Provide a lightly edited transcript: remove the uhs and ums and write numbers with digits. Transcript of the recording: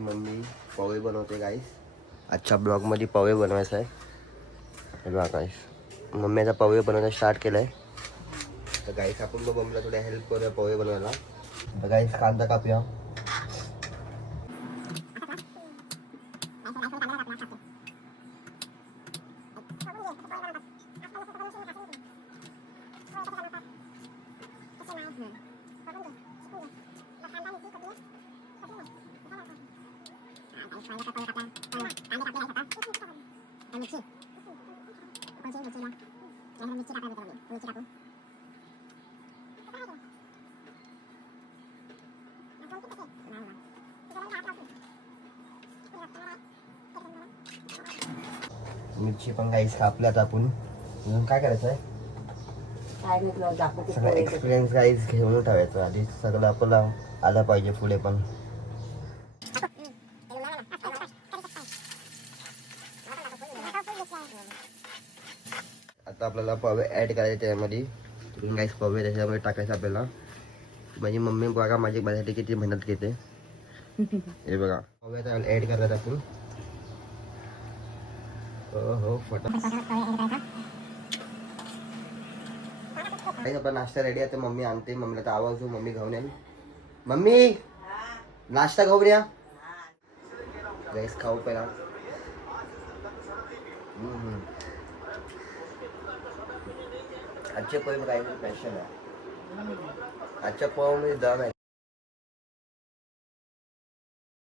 Mummy पवे बनवते गाईस. आजच्या ब्लॉगमध्ये पवे बनवायचं आहे. हे बघा गाईस, मम्मी आता पवे बनवायला स्टार्ट केलं आहे. तर गाईस आपण मग मम्मीला थोड्या हेल्प करूया पवे बनवायला. तर गाईस कांदा कापूया. मिरची पण गाईस कापल्या. आता आपण काय करायचं आहे, सगळं एक्सपिरियन्स गाईस घेऊन ठेवायचं. आधी सगळं आपल्याला आलं पाहिजे पुढे पण. आता आपल्याला पवे ऍड करायचे त्यामध्ये. गाईस पवे त्याच्यामध्ये टाकायचं आपल्याला. माझी मम्मी बघा माझ्यासाठी किती मेहनत घेते. हे बघा पवे ऍड करायचं आपण. हो आपला नाश्ता रेडी आहे. तर मम्मी आणते. मम्मीला तर आवाज हो, मम्मी घेऊन येईल. मम्मी नाश्ता घेऊन या. गाईस खाऊ पहिला. आजच्या पोहे काय स्पेशल आहे. आजच्या पोहा मध्ये दम आहे.